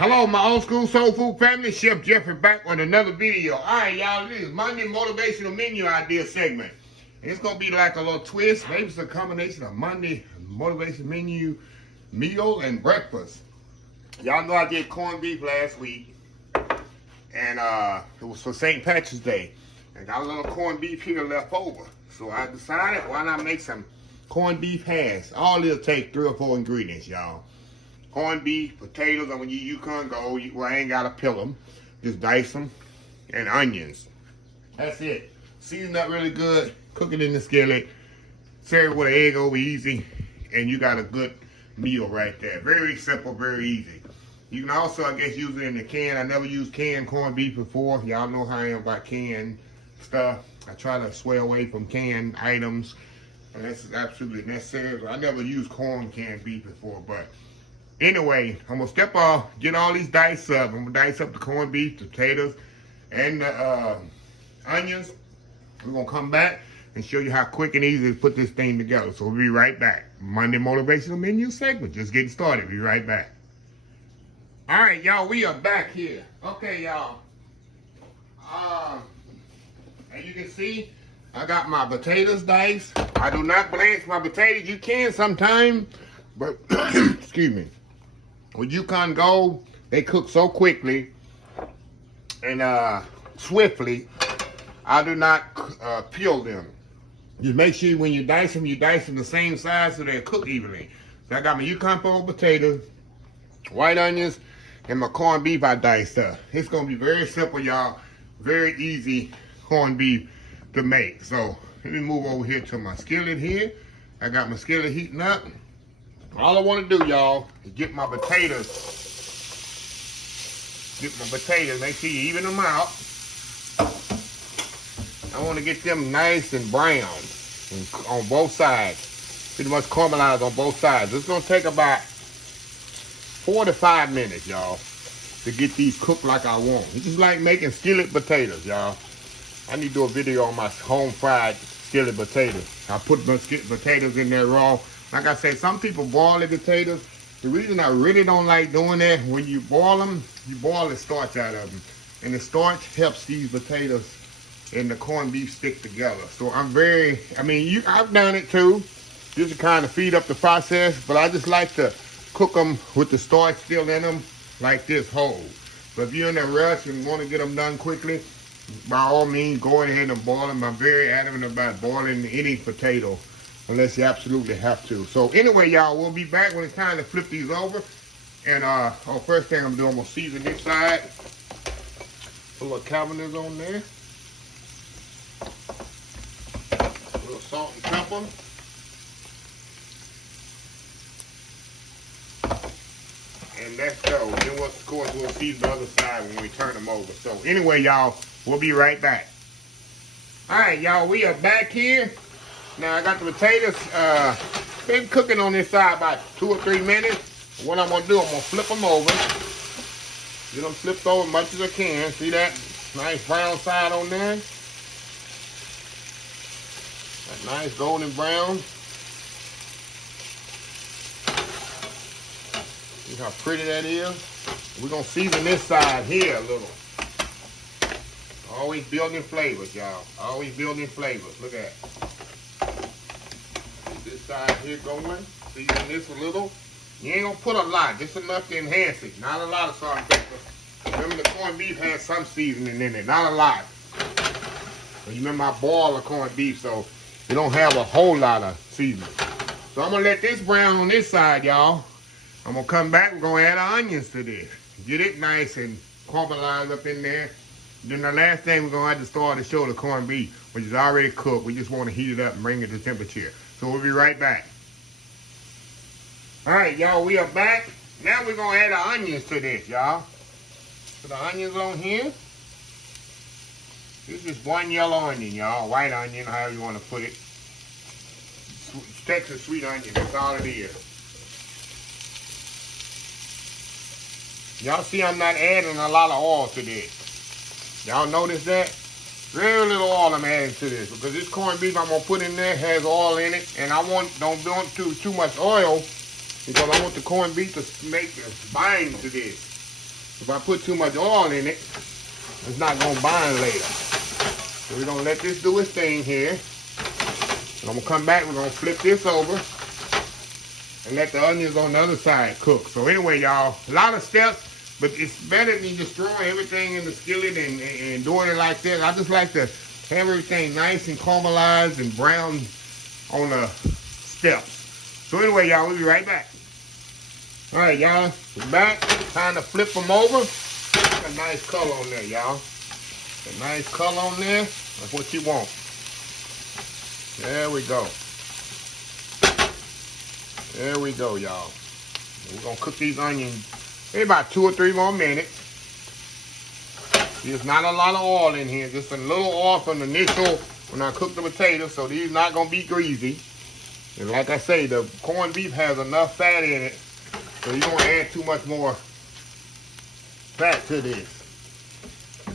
Hello, my old school soul food family. Chef Jeffrey back with another video. All right, y'all. This is Monday motivational menu idea segment. It's gonna be like a little twist. Maybe it's a combination of Monday motivation menu meal and breakfast. Y'all know I did corned beef last week, and it was for St. Patrick's Day. I got a little corned beef here left over, so I decided why not make some corned beef hash. All it'll take 3 or 4 ingredients, y'all. Corned beef, potatoes, and when you Yukon go, well, I ain't gotta peel them. Just dice them, and onions. That's it. Season up really good, cook it in the skillet, serve it with an egg over easy, and you got a good meal right there. Very simple, very easy. You can also, I guess, use it in the can. I never used canned corned beef before. Y'all know how I am about canned stuff. I try to sway away from canned items, and that's absolutely necessary. I never used canned beef before, but anyway, I'm gonna step off, get all these diced up. I'm gonna dice up the corned beef, the potatoes, and the onions. We're gonna come back and show you how quick and easy to put this thing together. So we'll be right back. Monday motivational menu segment. Just getting started. Be right back. All right, y'all, we are back here. Okay, y'all. As you can see, I got my potatoes diced. I do not blanch my potatoes. You can sometime, but excuse me. With Yukon Gold, they cook so quickly and swiftly. I do not peel them. Just make sure when you dice them the same size so they cook evenly. So I got my Yukon Gold potatoes, white onions, and my corned beef I diced up. It's gonna be very simple, y'all. Very easy corned beef to make. So let me move over here to my skillet here. I got my skillet heating up. All I want to do, y'all, is get my potatoes. Make sure you even them out. I want to get them nice and brown on both sides. Pretty much caramelized on both sides. It's going to take about 4 to 5 minutes, y'all, to get these cooked like I want. It's just like making skillet potatoes, y'all. I need to do a video on my home fried skillet potatoes. I put my skillet potatoes in there raw. Like I said, some people boil the potatoes. The reason I really don't like doing that, when you boil them, you boil the starch out of them. And the starch helps these potatoes and the corned beef stick together. So I've done it too, just to kind of speed up the process, but I just like to cook them with the starch still in them, like this whole. But if you're in a rush and want to get them done quickly, by all means, go ahead and boil them. I'm very adamant about boiling any potato, unless you absolutely have to. So anyway, y'all, we'll be back when it's time to flip these over. And first thing I'm doing, I'm gonna season this side. Put a little cabbages on there. A little salt and pepper. And let's go. Then of course we'll season the other side when we turn them over. So anyway, y'all, we'll be right back. All right, y'all, we are back here. Now I got the potatoes been cooking on this side about 2 or 3 minutes. What I'm gonna do, I'm gonna flip them over. Get them flipped over as much as I can. See that nice brown side on there? That nice golden brown. See how pretty that is? We're gonna season this side here a little. Always building flavors, y'all. Always building flavors. Look at that. This side here going. Season this a little. You ain't gonna put a lot, just enough to enhance it. Not a lot of salt and pepper. Remember the corned beef has some seasoning in it, not a lot. But you remember I boil the corned beef, so you don't have a whole lot of seasoning. So I'm gonna let this brown on this side, y'all. I'm gonna come back, we're gonna add our onions to this. Get it nice and caramelized up in there. Then the last thing we're gonna have to start to show the corned beef, which is already cooked. We just wanna heat it up and bring it to temperature. So we'll be right back. All right, y'all, we are back. Now we're gonna add our onions to this, y'all. Put the onions on here. This is 1 yellow onion, y'all. White onion, however you wanna put it. Texas sweet onion, that's all it is. Y'all see I'm not adding a lot of oil to this. Y'all notice that? Very little oil I'm adding to this, because this corned beef I'm gonna put in there has oil in it, and I don't want too much oil, because I want the corned beef to make the bind to this. If I put too much oil in it, it's not gonna bind later. So we're gonna let this do its thing here. And I'm gonna come back, we're gonna flip this over and let the onions on the other side cook. So anyway, y'all, a lot of steps, but it's better than just throwing everything in the skillet and doing it like this. I just like to have everything nice and caramelized and brown on the steps. So anyway, y'all, we'll be right back. All right, y'all, we're back. Time to flip them over. A nice color on there, y'all. A nice color on there. That's what you want. There we go. There we go, y'all. We're gonna cook these onions maybe about 2 or 3 more minutes. There's not a lot of oil in here, just a little oil from the initial when I cook the potatoes, so these not gonna be greasy. And like I say, the corned beef has enough fat in it, so you don't add too much more fat to this.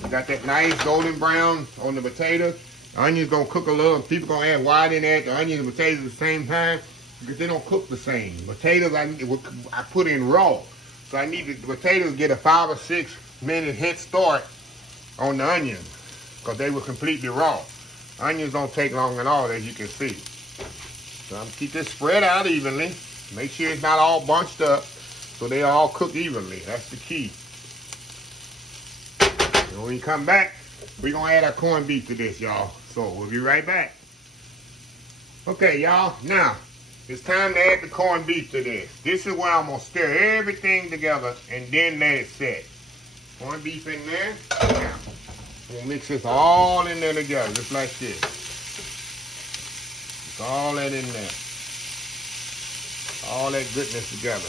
You got that nice golden brown on the potatoes. The onions gonna cook a little. People gonna add white in there. The onions and potatoes at the same time because they don't cook the same. Potatoes I put in raw, so I need the potatoes to get a 5 or 6 minute head start on the onions because they were completely raw. Onions don't take long at all, as you can see. So I'm keep this spread out evenly. Make sure it's not all bunched up, so they all cook evenly. That's the key. And when we come back, we're gonna add our corned beef to this, y'all. So we'll be right back. Okay, y'all. Now it's time to add the corned beef to this. This is where I'm gonna stir everything together and then let it set. Corned beef in there. Now we'll mix this all in there together, just like this. It's all that in there. All that goodness together.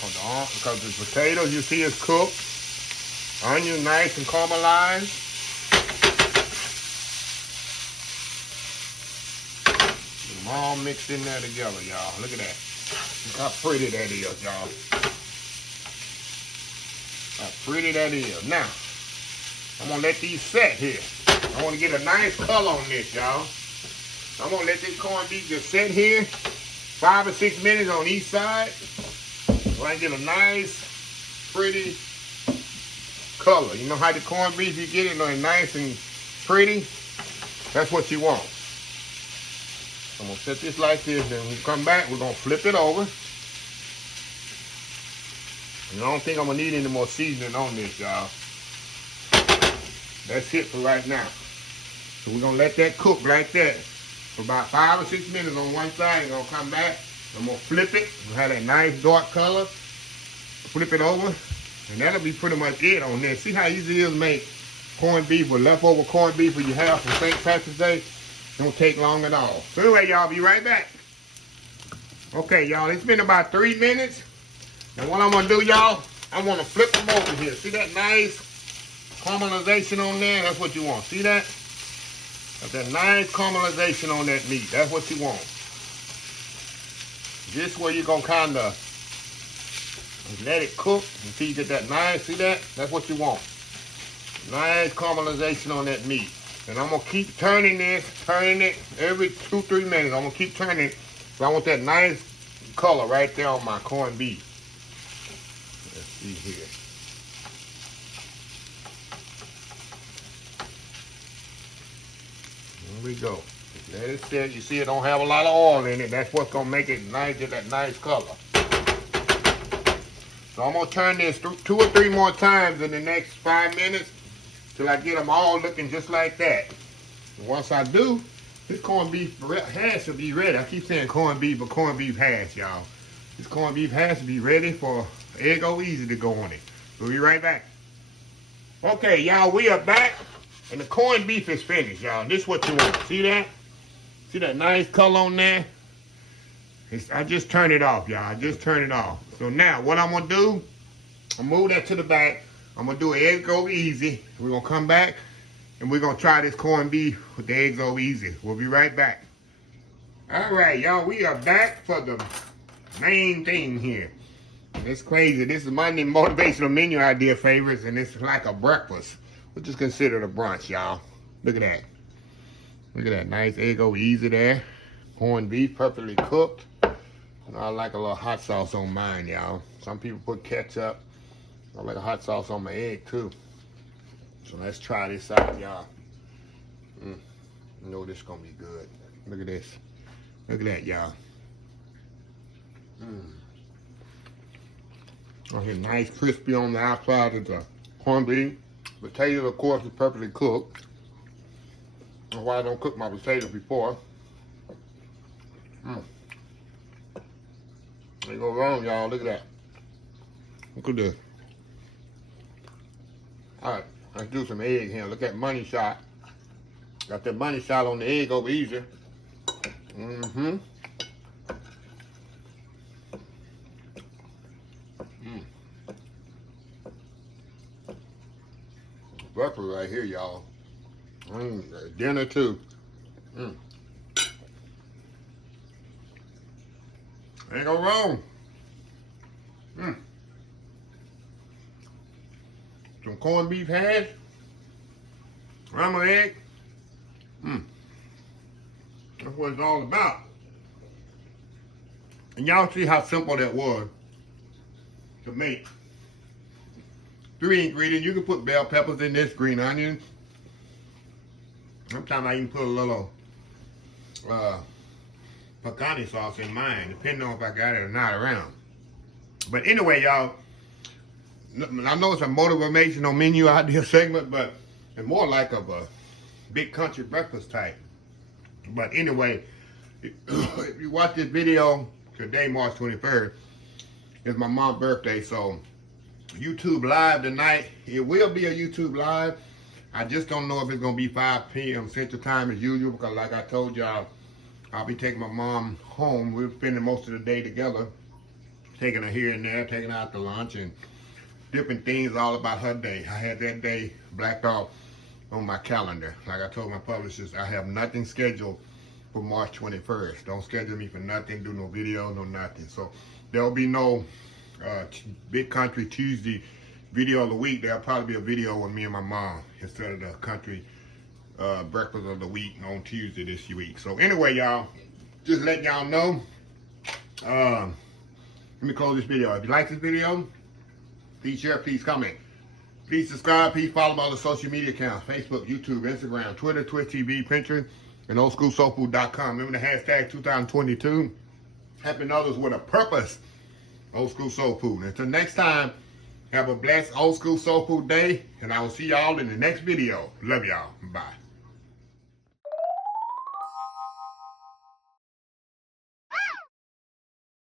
Because the potatoes you see is cooked. Onions nice and caramelized. Get them all mixed in there together, y'all. Look at that. Look how pretty that is, y'all. How pretty that is. Now, I'm going to let these set here. I want to get a nice color on this, y'all. I'm going to let this corned beef just sit here 5 or 6 minutes on each side. So I get a nice, pretty color. You know how the corned beef, you get it like nice and pretty? That's what you want. I'm going to set this like this, then when we come back, we're going to flip it over. And I don't think I'm going to need any more seasoning on this, y'all. That's it for right now. So we're going to let that cook like that for about 5 or 6 minutes on one side. We're going to come back. I'm going to flip it. We'll have that nice dark color. Flip it over. And that'll be pretty much it on this. See how easy it is to make corned beef with leftover corned beef that you have from St. Patrick's Day? Don't take long at all. So anyway, y'all, be right back. Okay, y'all, it's been about 3 minutes. And what I'm going to do, y'all, I want to flip them over here. See that nice caramelization on there? That's what you want. See that? Got that nice caramelization on that meat. That's what you want. This way you're going to kind of let it cook until you get that nice. See that? That's what you want. Nice caramelization on that meat. And I'm going to keep turning this, turning it every 2-3 minutes. I'm going to keep turning it. So I want that nice color right there on my corned beef. Let's see here. There we go. Let it sit. You see it don't have a lot of oil in it. That's what's going to make it nice, get that nice color. So I'm going to turn this 2 or 3 more times in the next 5 minutes till I get them all looking just like that. And once I do, this corned beef hash will be ready. I keep saying corned beef, but corned beef hash, y'all. This corned beef hash will be ready for Eggo-Easy to go on it. We'll be right back. Okay, y'all, we are back. And the corned beef is finished, y'all. This is what you want. See that? See that nice color on there? I just turned it off, y'all. I just turned it off. So now, what I'm going to do, I'll move that to the back. I'm going to do an Eggo-Easy. We're going to come back, and we're going to try this corned beef with the Eggo-Easy. We'll be right back. All right, y'all. We are back for the main thing here. It's crazy. This is Monday Motivational Menu Idea Favorites, and it's like a breakfast. We'll just consider it a brunch, y'all. Look at that. Look at that nice Eggo-Easy there. Corned beef, perfectly cooked. I like a little hot sauce on mine, y'all. Some people put ketchup. I like a hot sauce on my egg too. So let's try this out, y'all. You know this is gonna be good. Look at this. Look at that, y'all. Okay, nice crispy on the outside of the corned beef. Potatoes, of course, is perfectly cooked. That's why I don't cook my potatoes before. Ain't go wrong, y'all. Look at that. Look at this. All right, let's do some egg here. Look at money shot. Got that money shot on the egg over easy. Breakfast right here, y'all. Dinner too. Ain't go wrong. Some corned beef hash. Scrambled egg. That's what it's all about. And y'all see how simple that was to make. 3 ingredients. You can put bell peppers in this, green onions. Sometimes I even put a little pecani sauce in mine, depending on if I got it or not around. But anyway, y'all, I know it's a motivational menu idea segment, but it's more like of a big country breakfast type. But anyway, if you watch this video today, March 23rd, it's my mom's birthday, so YouTube live tonight. It will be a YouTube live. I just don't know if it's gonna be 5 p.m. Central Time as usual, because like I told y'all, I'll be taking my mom home. We're spending most of the day together, taking her here and there, taking her out to lunch and different things all about her day. I had that day blacked off on my calendar. Like I told my publishers, I have nothing scheduled for March 21st. Don't schedule me for nothing, do no video, no nothing. So there'll be no Big Country Tuesday video of the week. There'll probably be a video with me and my mom instead of the country breakfast of the week on Tuesday this week. So anyway, y'all, just letting y'all know. Let me close this video. If you like this video, please share, please comment. Please subscribe, please follow my other social media accounts: Facebook, YouTube, Instagram, Twitter, Twitch TV, Pinterest, and oldschoolsoulfood.com. Remember the hashtag 2022. Helping others with a purpose. Old School Soul Food. Until next time, have a blessed Old School Soul Food day, and I will see y'all in the next video. Love y'all. Bye.